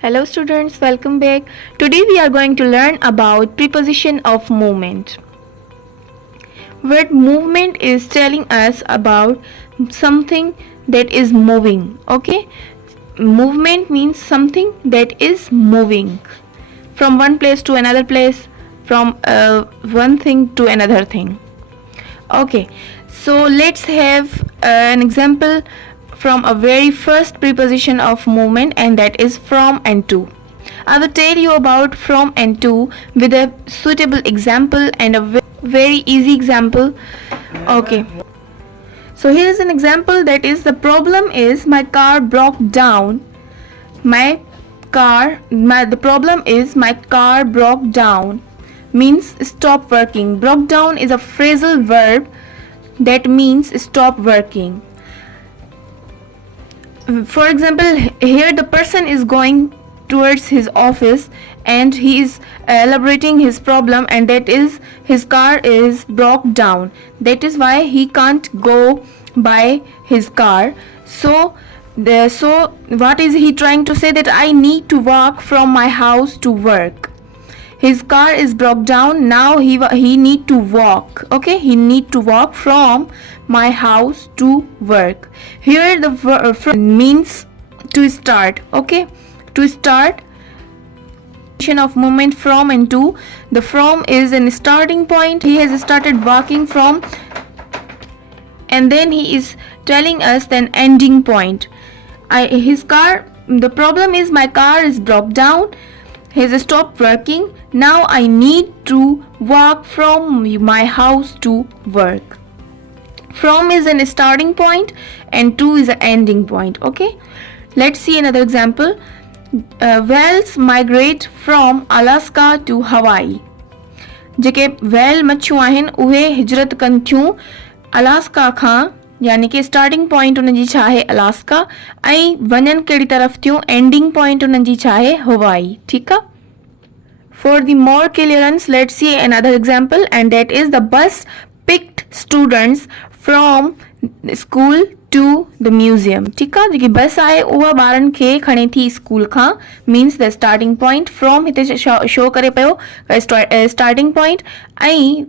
Hello students, welcome back. Today we are going to learn about preposition of movement. Word movement is telling us about something that is moving. Okay? Movement means something that is moving from one place to another place, from one thing to another thing. Okay, so let's have an example from a very first preposition of movement, and that is from and to. I will tell you about from and to with a suitable example and a very easy example. Okay, so here is an example, that is, the problem is my car broke down. The problem is my car broke down means stop working. Broke down is a phrasal verb that means stop working. For example, here the person is going towards his office and he is elaborating his problem, and that is his car is broke down. That is why he can't go by his car. So what is he trying to say? That I need to walk from my house to work. His car is broke down. Now he need to walk. Okay, he need to walk from my house to work. Here the verb means to start. Okay, to start. Of movement from and to. The from is an starting point. He has started walking from, and then he is telling us an ending point. The problem is my car is broke down. He has stopped working. Now I need to walk from my house to work. From is an starting point and to is an ending point. Okay, let's see another example. Whales migrate from Alaska to Hawaii. JK whale मच्छियूं आहिनि उहे हिजरत कनि थियूं Alaska खां, यानी कि starting point उनजी छा आहे अलास्का, ऐं वञनि कहिड़ी तरफ़ थियूं, एंडिंग पॉइंट उनजी छा आहे हवाई. ठीकु आहे. For the more clearance, let's see another example, and that is the bus picked students from school to the museum. ठीकु आहे. जेकी बस आहे उहा ॿारनि खे खणे थी school Khan, means the starting point. From हिते शो करे पियो स्टार्टिंग पॉइंट, ऐं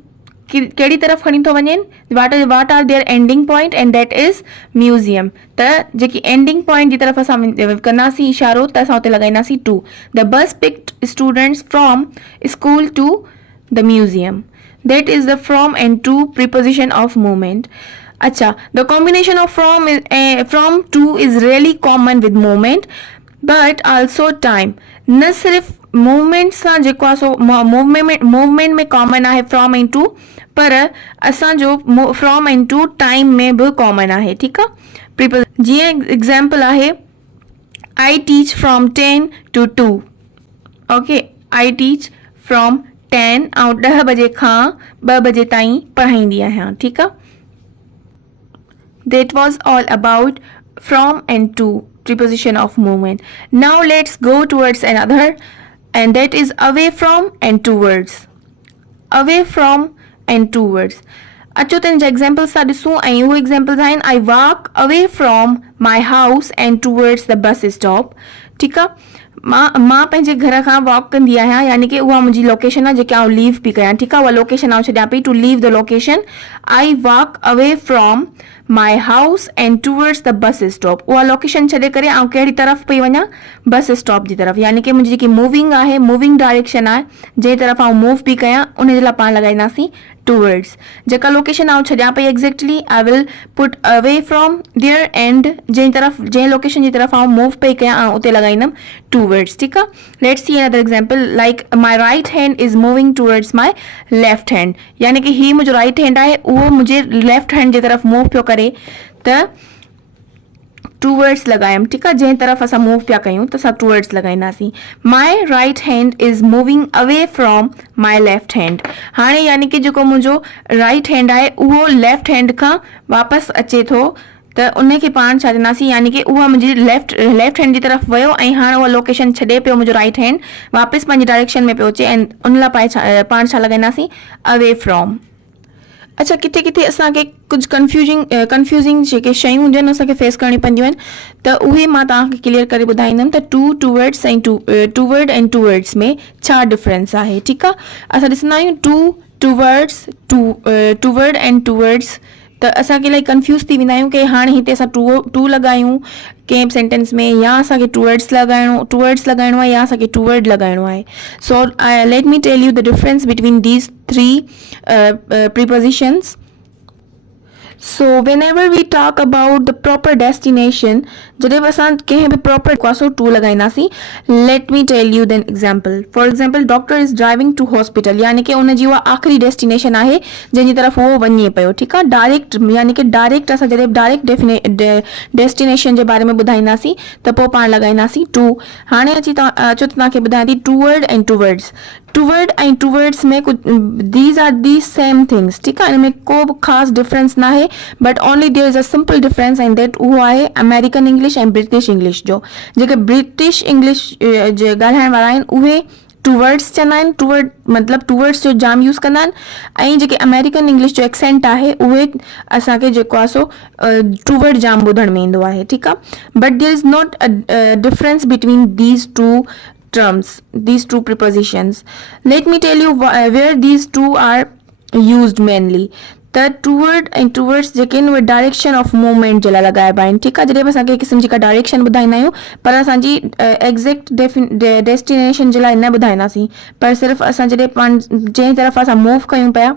कहिड़ी तरफ़ खणी थो वञे, what are their ending point, and that is museum. त जेकी एंडिंग पॉइंट जी तरफ़ असां कंदासीं इशारो, त असां हुते लॻाईंदासीं to. The bus picked students from school to the museum. That is the from and to preposition of movement. अच्छा, the combination of from to is really common with movement, but also time. न सिर्फ़ movement सां जेको आहे सो movement में common आहे from and to, पर असांजो फ्रॉम एंड टू टाइम में बि कॉमन आहे. ठीकु आहे. जीअं एग्ज़ाम्पल आहे, I teach from 10 to 2. Okay, I teach from 10 ऐं 10 बजे खां 2 बजे ताईं पढ़ाईंदी आहियां. ठीकु आहे. That was all about from and to preposition of movement. Now let's go towards another, and that is away from and towards. Away from and towards. अचो त examples था ॾिसूं, ऐं उहे examples आहिनि. I walk away from my house and towards the bus stop. ठीकु आहे. मां पंहिंजे घर खां वॉक कंदी आहियां, यानी कि उहा मुंहिंजी लोकेशन आहे जेके आउं लीव पई कयां. ठीकु आहे. उहा लोकेशन आउं छॾियां पई, to leave the location. I walk away from my house and towards the bus stop. उहा लोकेशन छॾे करे आउं कहिड़ी तरफ़ पई वञा, बस स्टॉप जी तरफ़. यानी कि मुंहिंजी जेकी मूविंग आहे, मूविंग डायरेक्शन आहे, जंहिं तरफ़ आउं मूव पई कयां, उन जे लाइ पाण लॻाईंदासीं टूवर्ड्स. जेका लोकेशन आउं छॾियां पई exactly, I will put away from there, and जंहिं लोकेशन जी तरफ़ आउं मूव पई कयां आउं उते लॻाईंदमि टूवर्ड्स. ठीकु आहे. Let's see another example, like my right hand is moving towards my left hand. यानी कि ही मुंहिंजो राइट हैंड आहे, उहो मुंहिंजे लेफ्ट हैंड जे तरफ़ मूव पियो करे, त टूवर्ड्स लॻायमि. ठीकु आहे. जंहिं तरफ़ असां मूव पिया कयूं त असां टूवर्ड्स लॻाईंदासीं. My right hand is moving away from my left hand. हाणे यानी कि जेको मुंहिंजो राइट हैंड आहे उहो लेफ्ट हैंड खां वापसि अचे थो, त उनखे पाण छा चवंदासीं, यानी कि उहा मुंहिंजी लेफ्ट हैंड जी तरफ़ वियो, ऐं हाणे उहा लोकेशन छॾे पियो मुंहिंजो राइट हैंड, वापसि पंहिंजी डायरेक्शन में पियो अचे, ऐं उन लाइ पाण छा लॻाईंदासीं, अवे फ्रॉम. अच्छा, किथे किथे असांखे कुझु कंफ्यूज़िंग जेके शयूं हूंदियूं आहिनि असांखे फेस करणी पवंदियूं आहिनि, त उहे मां तव्हांखे क्लियर करे ॿुधाईंदमि त टूवर्ड्स ऐं टूवर्ड ऐं टूवर्ड्स में छा डिफरेंस आहे। ठीकु आहे, असां ॾिसंदा आहियूं टूवर्ड्स टूवर्ड ऐं टूवर्ड्स, त असांखे इलाही कंफ्यूज़ थी वेंदा आहियूं कि हाणे हिते असां टू लॻायूं कंहिं सेंटेंस में, या असांखे टूवर्ड्स लॻाइणो आहे, या असांखे टूवर्ड लॻाइणो आहे। So let me tell you the difference between these three prepositions. So whenever we talk about the proper destination, जॾहिं बि असां कंहिं बि proper क्वासो टू लॻाईंदासीं, let me tell you then example. For example, doctor is driving to hospital, यानी कि उनजी उहा आख़िरी डेस्टिनेशन आहे जंहिंजी तरफ़ उहो वञे पियो। ठीकु आहे, डायरेक्ट यानी कि डायरेक्ट असां जॾहिं डायरेक्ट डेस्टिनेशन जे बारे में ॿुधाईंदासीं त पोइ पाण लॻाईंदासीं टू। हाणे अचो त तव्हांखे ॿुधायां थी टूवर्ड ऐं टूवर्ड्स। टूवर्ड ऐं टूवर्ड्स में कुझु these are the same things. ठीकु आहे, हिन में को बि ख़ासि डिफरेंस न आहे, but only there is a simple difference and that उहो आहे अमेरिकन इंग्लिश ऐं ब्रिटिश इंग्लिश जो। जेके ब्रिटिश इंग्लिश जे ॻाल्हाइण वारा आहिनि उहे टूवर्ड्स चवंदा आहिनि, टूवर्ड मतिलबु टूवर्ड्स जो जाम यूज़ कंदा आहिनि, ऐं जेके अमेरिकन इंग्लिश जो एक्सेंट आहे उहे असांखे जेको आहे सो टूवर्ड जाम ॿुधण में ईंदो आहे। ठीकु आहे, but there is not a difference between these two terms, these two prepositions. Let me tell you where these two are used mainly. त टूवर्ड ऐं टूवर्ड्स जेके आहिनि उहे डायरेक्शन ऑफ मूवमेंट जे लाइ लॻाइबा आहिनि। ठीकु आहे, जॾहिं बि असांखे क़िस्म जी का डायरेक्शन ॿुधाईंदा आहियूं पर असांजी एग्ज़ैक्ट डेस्टिनेशन जे लाइ न ॿुधाईंदासीं, पर सिर्फ़ु असां जॾहिं पाण जंहिं तरफ़ असां मूव कयूं पिया